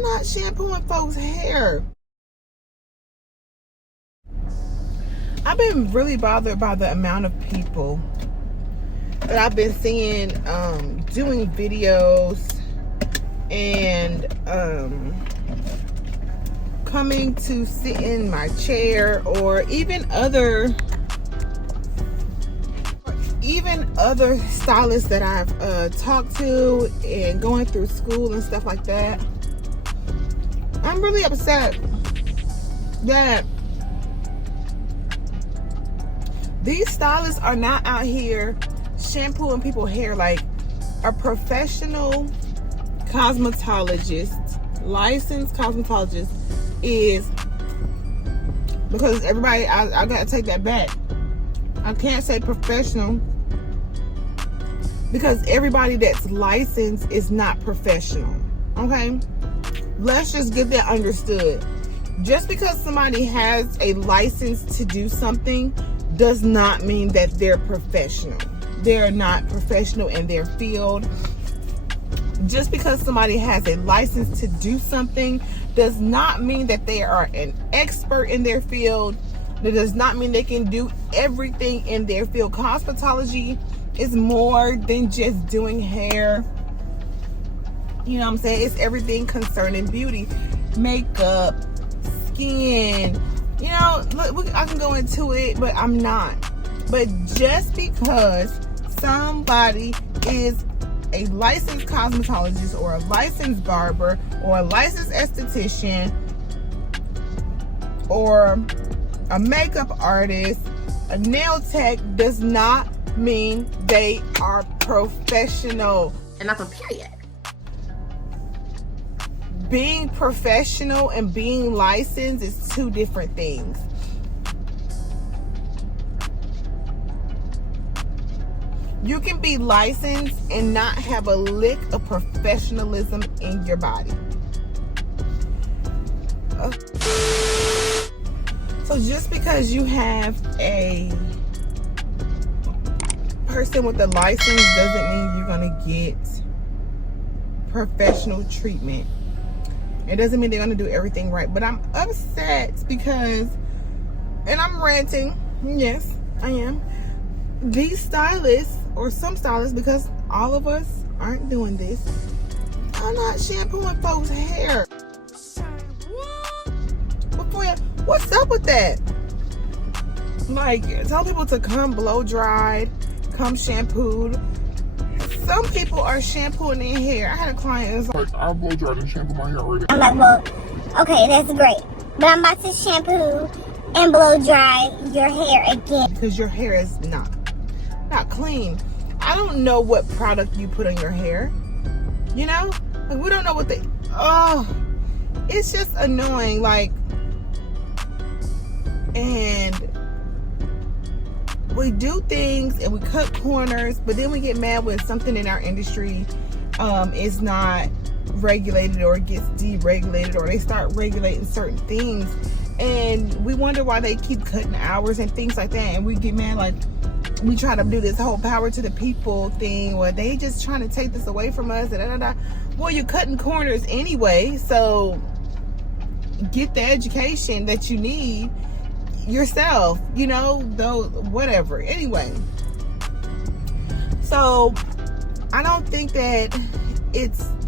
I'm not shampooing folks' hair. I've been really bothered by the amount of people that I've been seeing doing videos and coming to sit in my chair, or even other stylists that I've talked to and going through school and stuff like that. I'm really upset that these stylists are not out here shampooing people's hair like a professional cosmetologist, licensed cosmetologist is. Because everybody, I gotta take that back. I can't say professional because everybody that's licensed is not professional. Okay? Let's just get that understood. Just because somebody has a license to do something does not mean that they're professional. They're not professional in their field. Just because somebody has a license to do something does not mean that they are an expert in their field. That does not mean they can do everything in their field. Cosmetology is more than just doing hair. You know what I'm saying? It's everything concerning beauty, makeup, skin. You know, look, I can go into it, but I'm not. But just because somebody is a licensed cosmetologist or a licensed barber or a licensed esthetician or a makeup artist, a nail tech, does not mean they are professional. And that's a period. Being professional and being licensed is two different things. You can be licensed and not have a lick of professionalism in your body. So just because you have a person with a license doesn't mean you're gonna get professional treatment. It doesn't mean they're gonna do everything right. But I'm upset because, and I'm ranting, yes, I am. These stylists, or some stylists, because all of us aren't doing this, I'm not shampooing folks' hair. What's up with that? Like, tell people to come blow dried, come shampooed. Some people are shampooing their hair. I had a client who's like, I blow dried and shampoo my hair already. I'm like, well, okay, that's great. But I'm about to shampoo and blow dry your hair again. Because your hair is not clean. I don't know what product you put on your hair. You know? Like, we don't know what they... Oh, it's just annoying. Like, and we do things and we cut corners, but then we get mad when something in our industry is not regulated or gets deregulated, or they start regulating certain things, and we wonder why they keep cutting hours and things like that, and we get mad. Like, we try to do this whole power to the people thing where they just trying to take this away from us, and well, you're cutting corners anyway, so get the education that you need yourself, you know, though, whatever. Anyway, so I don't think that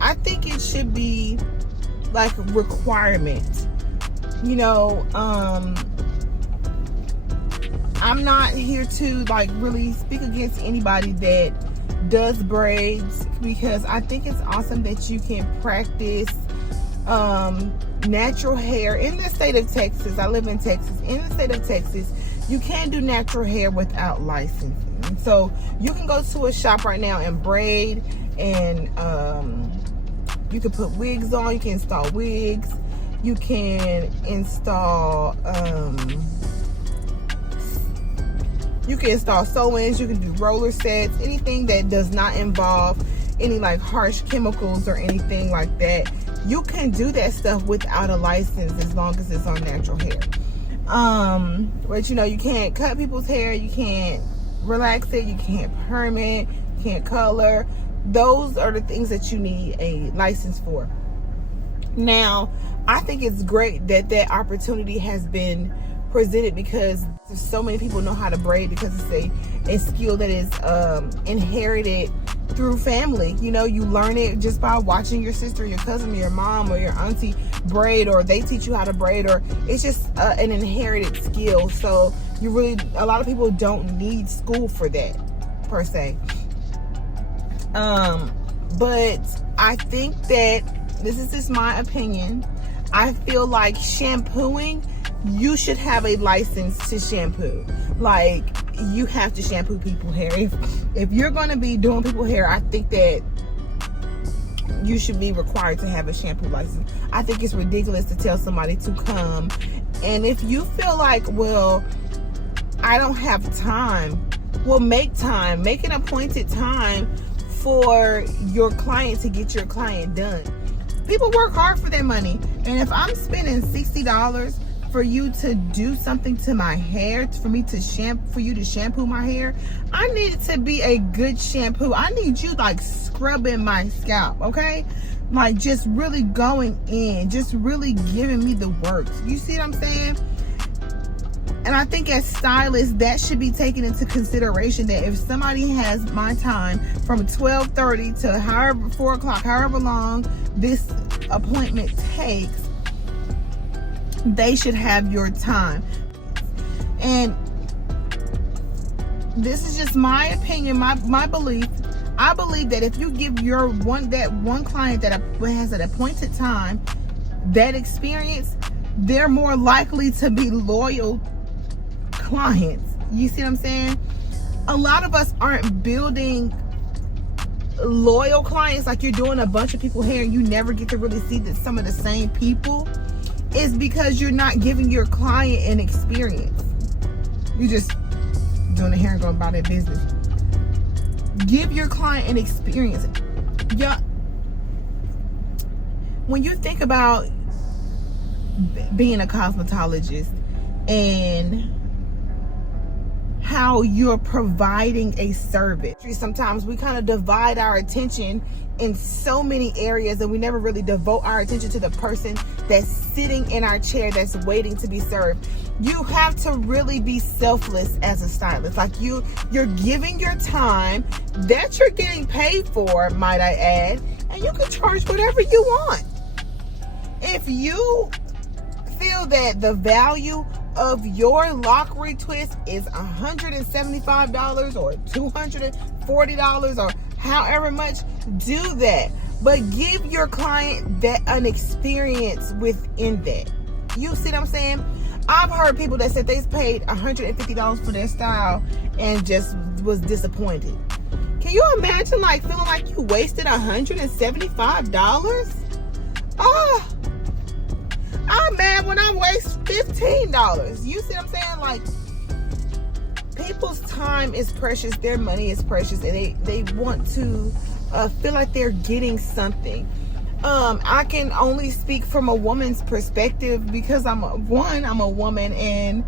I think it should be like a requirement, you know. I'm not here to like really speak against anybody that does braids, because I think it's awesome that you can practice natural hair in the state of Texas. I live in Texas. In the state of Texas, you can do natural hair without licensing. And so you can go to a shop right now and braid, and you can put wigs on. You can install wigs. You can install sew-ins. You can do roller sets. Anything that does not involve any like harsh chemicals or anything like that. You can do that stuff without a license as long as it's on natural hair. But you know, you can't cut people's hair, you can't relax it, you can't perm it, you can't color. Those are the things that you need a license for. Now, I think it's great that that opportunity has been presented because so many people know how to braid because it's a skill that is inherited through family. You know, you learn it just by watching your sister, your cousin, or your mom, or your auntie braid, or they teach you how to braid, or it's just an inherited skill. So a lot of people don't need school for that per se. But I think that this is just my opinion. I feel like shampooing, you should have a license to shampoo. Like, you have to shampoo people's hair. If you're going to be doing people's hair, I think that you should be required to have a shampoo license. I think it's ridiculous to tell somebody to come. And if you feel like, well, I don't have time, well, make time. Make an appointed time for your client to get your client done. People work hard for their money. And if I'm spending $60 for you to do something to my hair, for you to shampoo my hair, I need it to be a good shampoo. I need you like scrubbing my scalp, okay? Like just really going in, just really giving me the works. You see what I'm saying? And I think as stylists, that should be taken into consideration, that if somebody has my time from 12:30 to 4 o'clock, however long this appointment takes, they should have your time. And this is just my opinion, my belief. I believe that if you give that one client that has an appointed time, that experience, they're more likely to be loyal clients. You see what I'm saying? A lot of us aren't building loyal clients. Like, you're doing a bunch of people hair and you never get to really see that some of the same people. It's because you're not giving your client an experience. You're just doing the hair and going about their business. Give your client an experience. Yeah. When you think about being a cosmetologist and how you're providing a service, sometimes we kind of divide our attention in so many areas and we never really devote our attention to the person that's sitting in our chair that's waiting to be served. You have to really be selfless as a stylist. Like, you're giving your time that you're getting paid for, might I add, and you can charge whatever you want. If you feel that the value of your lock retwist is $175 or $240 or however much, do that. But give your client an experience within that. You see what I'm saying? I've heard people that said they paid $150 for their style and just was disappointed. Can you imagine like feeling like you wasted $175? Oh, I'm mad when I waste $15. You see what I'm saying? Like, people's time is precious, their money is precious, and they want to feel like they're getting something. I can only speak from a woman's perspective because I'm a woman, and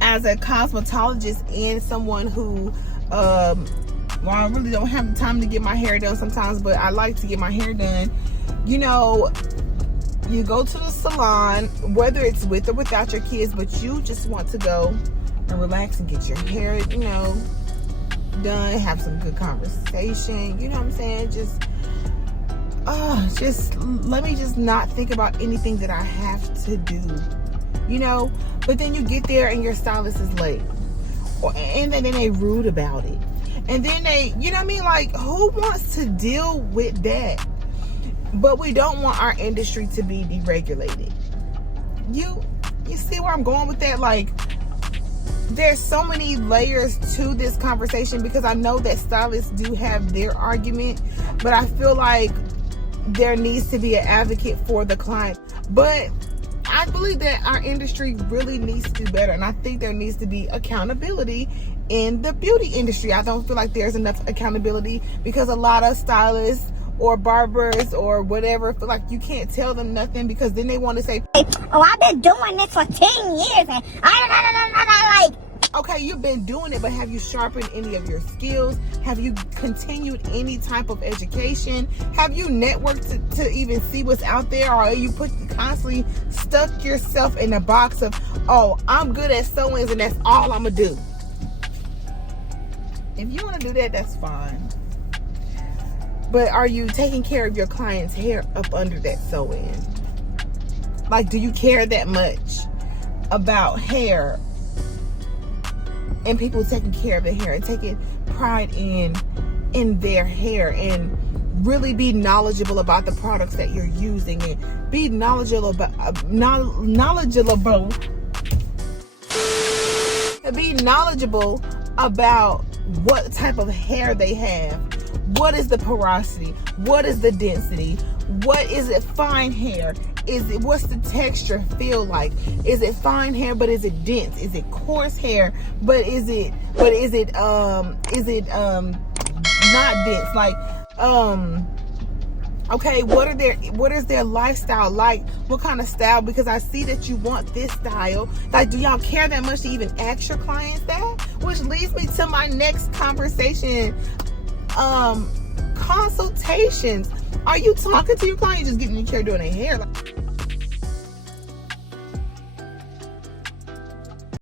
as a cosmetologist and someone who I really don't have the time to get my hair done sometimes, but I like to get my hair done. You know, you go to the salon, whether it's with or without your kids, but you just want to go and relax and get your hair, done, have some good conversation. You know what I'm saying? Just let me just not think about anything that I have to do, but then you get there and your stylist is late, and then they rude about it, and then they, you know what I mean? Like, who wants to deal with that? But we don't want our industry to be deregulated. You see where I'm going with that? Like, there's so many layers to this conversation, because I know that stylists do have their argument, but I feel like there needs to be an advocate for the client. But I believe that our industry really needs to do better, and I think there needs to be accountability in the beauty industry. I don't feel like there's enough accountability, because a lot of stylists or barbers or whatever feel like you can't tell them nothing, because then they want to say, oh, I've been doing this for 10 years and I like, Okay, you've been doing it, but have you sharpened any of your skills? Have you continued any type of education? Have you networked to even see what's out there? Or are you constantly stuck yourself in a box of, oh, I'm good at sew-ins and that's all I'm gonna do? If you want to do that, that's fine. But are you taking care of your client's hair up under that sew-in? Like, do you care that much about hair and people taking care of their hair and taking pride in their hair and really be knowledgeable about the products that you're using and be knowledgeable about what type of hair they have. What is the porosity? What is the density? What is it? Fine hair? What's the texture feel like? Is it fine hair but is it dense? Is it coarse hair but is it not dense? Like, okay, what is their lifestyle like? What kind of style? Because I see that you want this style. Like, do y'all care that much to even ask your clients that? Which leads me to my next conversation. Consultations. Are you talking to your client? Just getting in your chair doing their hair? Like,